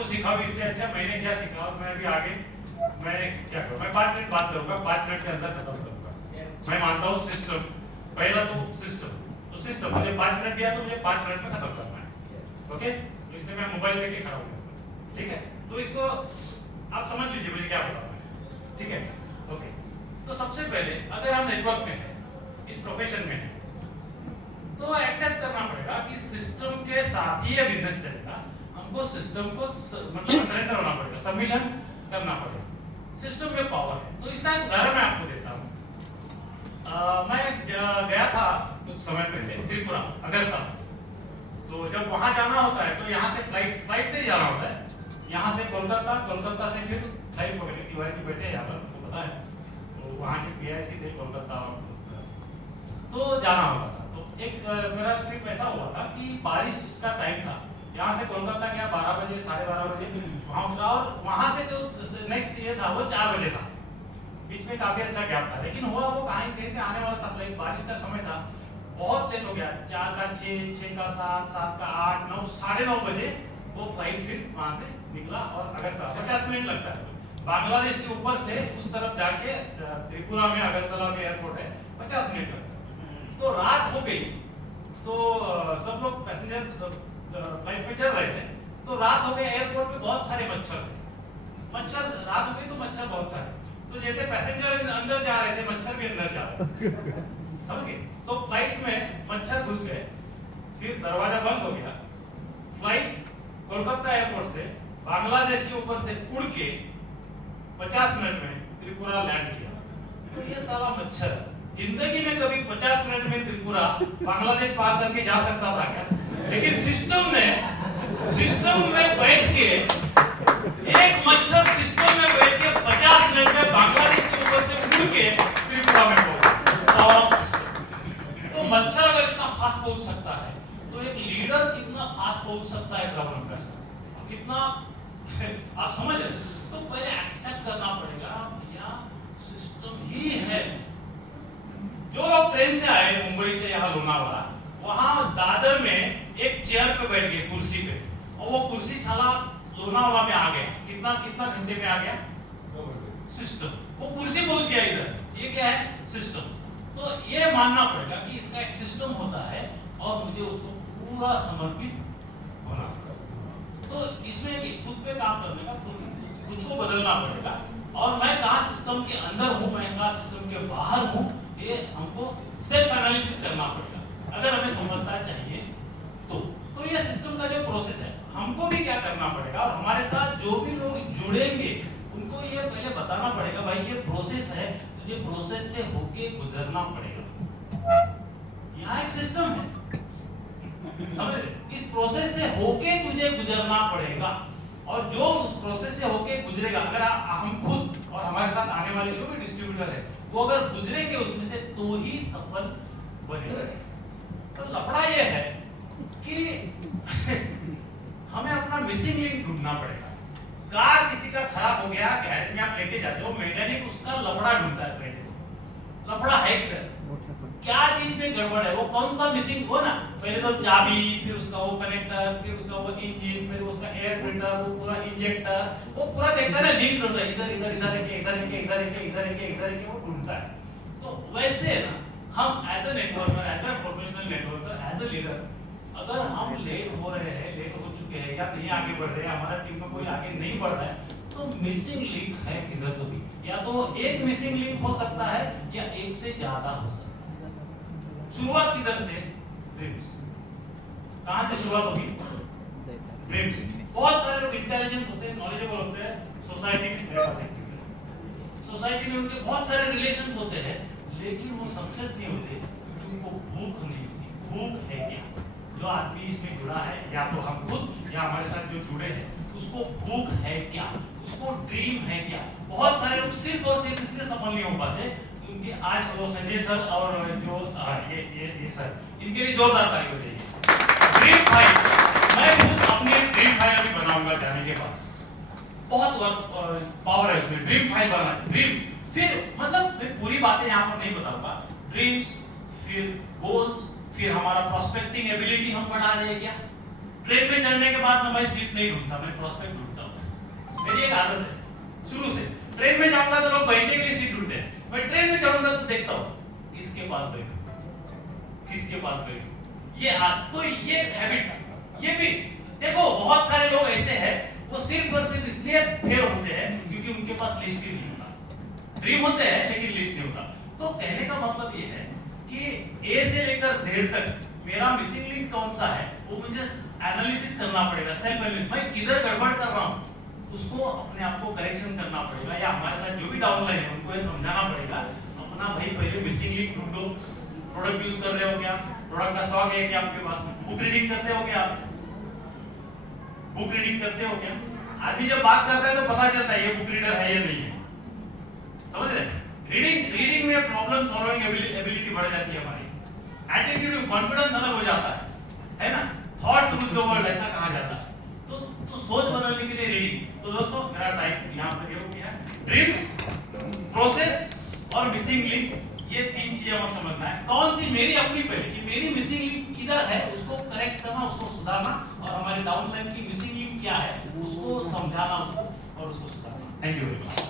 आपको सिखाऊं इससे अच्छा मैंने क्या सीखा और मैं भी आगे मैं क्या करूँ, मैं 5 मिनट बात करूंगा, 5 मिनट के अंदर खत्म करूंगा। मैं मानता हूँ सिस्टम, पहला तो सिस्टम मुझे 5 मिनट दिया तो मुझे 5 मिनट में खत्म करना है। ओके, तो इसलिए मैं मोबाइल लेके खड़ा हूँ। ठीक है, तो इसको आप समझ लीजिए मुझे क्या बताना है। ठीक है, ओके। तो सबसे पहले अगर हम नेटवर्क में है, इस प्रोफेशन में है, तो एक्सेप्ट करना पड़ेगा कि सिस्टम के साथ ही ये बिजनेस चलेगा। हमको सिस्टम को मतलब सरेंडर होना पड़ेगा, सबमिशन करना पड़ेगा। सिस्टम में पावर है। तो इसका एक उदाहरण मैं आपको देता हूँ। मैं गया था कुछ समय पहले त्रिपुरा, अगरतला। तो जब वहां जाना होता है तो यहाँ से फ्लाइट से ही जाना होता है, यहाँ से कोलकाता से फिर फ्लाइट पकड़े। तिवारी बैठे यहाँ पर, आपको पता है, तो वहाँ के PIC थे कोलकाता और तो जाना होता था। तो एक मेरा ट्रिप ऐसा हुआ था कि बारिश का टाइम था, यहाँ से कोलकाता गया 12 बजे 12:30 बजे वहाँ उतरा, और वहाँ से जो नेक्स्ट ये था वो 4 बजे था। बीच में काफी अच्छा गैप था, लेकिन हुआ वो कहीं से आने वाला था फ्लाइट, बारिश का समय था, बहुत लेट हो गया। 4 का 6, 6 का 7, 7 का 8, 9, 9:30 बजे वो फ्लाइट फिर वहाँ से निकला और अगरतला 50 मिनट लगता है। बांग्लादेश के ऊपर से उस तरफ जाके त्रिपुरा में अगरतला में एयरपोर्ट है, 50 मिनट लगता है। तो रात हो गई, तो सब लोग पैसेंजर्स फ्लाइट में चढ़ रहे थे, तो रात हो गई। एयरपोर्ट पे बहुत सारे मच्छर रात हो गई तो मच्छर बहुत सारे, तो जैसे पैसेंजर अंदर जा रहे थे मच्छर भी अंदर जा रहे थे। समझ गए? तो फ्लाइट में मच्छर घुस गए, फिर दरवाजा बंद हो गया। फ्लाइट कोलकाता एयरपोर्ट से बांग्लादेश के ऊपर से उड़ के 50 मिनट में त्रिपुरा लैंड किया। तो ये साला मच्छर जिंदगी में कभी 50 मिनट में त्रिपुरा बांग्लादेश पार करके जा सकता था क्या? लेकिन सिस्टम में बैठ के एक मच्छर सिस्टम में बैठ के 50 मिनट में बांग्लादेश के ऊपर से उड़ के त्रिपुरा में पहुंचा। तो मच्छर अगर इतना फास्ट पहुंच सकता है, तो एक लीडर कितना फास्ट पहुंच सकता है गवर्नमेंट का, कितना आप समझ रहे? तो पहले एक्सेप्ट करना पड़ेगा भैया सिस्टम ही है। जो लोग ट्रेन से आए मुंबई से यहाँ लोनावाला, वहां दादर में एक चेयर पे बैठ गए, कुर्सी पे, और वो कुर्सी साला लोनावाला में आ गया। कितना घंटे में आ गया? सिस्टम। वो कुर्सी पहुंच गया इधर। ये क्या है? सिस्टम। तो ये मानना पड़ेगा कि इसका एक सिस्टम होता है और मुझे उसको पूरा समर्पित होना पड़ेगा। तो इसमें खुद पे काम करने का, खुद को बदलना पड़ेगा। और मैं कहाँ सिस्टम के अंदर हूँ, मैं कहाँ सिस्टम के बाहर हूँ, ये हमको सेल्फ एनालिसिस करना पड़ेगा अगर हमें सफलता चाहिए तो ये सिस्टम का जो प्रोसेस है, हमको भी क्या करना पड़ेगा, और हमारे साथ जो भी लोग जुड़ेंगे उनको ये पहले बताना पड़ेगा, भाई ये प्रोसेस है, तुझे प्रोसेस से होके गुजरना पड़ेगा। यहाँ एक सिस्टम है, समझ रहे? इस प्रोसेस से होके तुझे गुजरना पड़ेगा, और जो उस प्रोसेस से होके गुजरेगा, अगर हम खुद और हमारे साथ आने वाले जो भी डिस्ट्रीब्यूटर है वो अगर गुजरेंगे उसमें से, तो ही सफल बनेगा। तो लफड़ा ये है कि हमें अपना मिसिंग लिंक ढूंढना पड़ेगा। कार किसी का खराब हो गया, गैरेज में आप लेके जाते हो, मैकेनिक उसका लफड़ा ढूंढता है। पहले लफड़ा है किधर, क्या चीज में गड़बड़ है, वो कौन सा मिसिंग हो ना। पहले तो चाबी, फिर उसका वो कनेक्टर, फिर उसका वो इंजन, फिर उसका एयर फिल्टर, वो पूरा इंजेक्टर, वो पूरा देखता है ना, लिंक ढूंढता है, इधर इधर इधर है, इधर है, इधर है, इधर है, इधर है, वो ढूंढता है। तो वैसे ना हम as a networker, as a professional networker, as a leader, अगर हम लेट हो रहे हैं, लेट हो चुके हैं, या नहीं आगे बढ़ रहे हैं, हमारा टीम में कोई आगे नहीं बढ़ रहा है, तो मिसिंग लिंक है किधर तो भी। या तो एक मिसिंग लिंक हो सकता है या एक से ज्यादा हो सकता है। शुरुआत किधर से? ड्रीम्स। कहां से शुरुआत होगी? ड्रीम्स। बहुत सारे लोग इंटेलिजेंट होते हैं, नॉलेजेबल होते हैं, सोसाइटी में सोसाइटी में उनके बहुत सारे रिलेशंस होते हैं, लेकिन वो सक्सेस नहीं होते क्योंकि उनको भूख नहीं होती। भूख है क्या? जो आदमी इसमें जुड़ा है, या तो हम खुद या हमारे साथ जो जुड़े हैं, उसको भूख है क्या, उसको ड्रीम है क्या? बहुत सारे लोग सिर्फ और सिर्फ इसलिए सफल नहीं हो पाते क्योंकि आज वो संजय सर और जो ये सर, इनके लिए जोरदार ताली हो जाएगी। ड्रीम फाइल, मैं खुद अपनी ड्रीम फाइल अभी बनाऊंगा जाने के बाद। बहुत पावर है उसमें, ड्रीम फाइल बनाना। ड्रीम, फिर मतलब मैं पूरी बातें यहाँ पर नहीं बताऊंगा। ड्रीम्स, फिर गोल्स, फिर हमारा प्रोस्पेक्टिंग एबिलिटी हम बढ़ा रहे हैं क्या, ट्रेन में चढ़ने के बाद मैं सीट नहीं ढूंढता, मैं प्रोस्पेक्ट ढूंढता हूँ। मेरी एक आदत है शुरू से। ट्रेन में जाऊंगा तो लोग बैठने के लिए सीट ढूंढते हैं, मैं ट्रेन में चढ़ूंगा तो देखता हूँ किसके पास बैठूं, किसके पास बैठूं। तो ये हैबिट, ये भी देखो बहुत सारे लोग ऐसे हैं वो सिर्फ और सिर्फ इसलिए फेल होते हैं क्योंकि उनके पास लिस्ट ही नहीं होता। ड्रीम होते हैं लेकिन लिस्ट नहीं होता। तो कहने का मतलब ये है कि ए से लेकर जेड तक मेरा मिसिंग लिंक कौन सा है वो मुझे एनालिसिस करना पड़ेगा, सेल्फ एनालिसिस। मैं किधर गड़बड़ कर रहा हूँ उसको अपने आप को करेक्शन करना पड़ेगा, या हमारे साथ जो भी डाउनलाइन है उनको ये समझाना पड़ेगा अपना भाई पहले मिसिंग लिंक ढूंढो। प्रोडक्ट यूज कर रहे हो क्या, प्रोडक्ट का स्टॉक है क्या आपके पास, बुक रीडिंग करते हो क्या, बुक रीडिंग करते हो क्या। आदमी जब बात करता है तो पता चलता है ये बुक रीडर है या नहीं है, समझ रहे हैं। रीडिंग में प्रॉब्लम सॉल्विंग एबिलिटी बढ़ जाती है हमारी, एटीट्यूड कॉन्फिडेंस अलग हो जाता है ना। थॉट रूल्स द वर्ल्ड ऐसा कहा जाता है। तो सोच बदलने के लिए रीडिंग। तो दोस्तों मेरा टाइम यहाँ पर ये हो गया है। ड्रीम्स, प्रोसेस और मिसिंग लिंक, ये तीन चीजें हमें समझना है। कौन सी मेरी अपनी पहले कि मेरी मिसिंग लिंक किधर है उसको करेक्ट करना, उसको सुधारना, और हमारे डाउनलाइन की मिसिंग लिंक क्या है उसको समझाना उसको और उसको सुधारना। Thank you very much.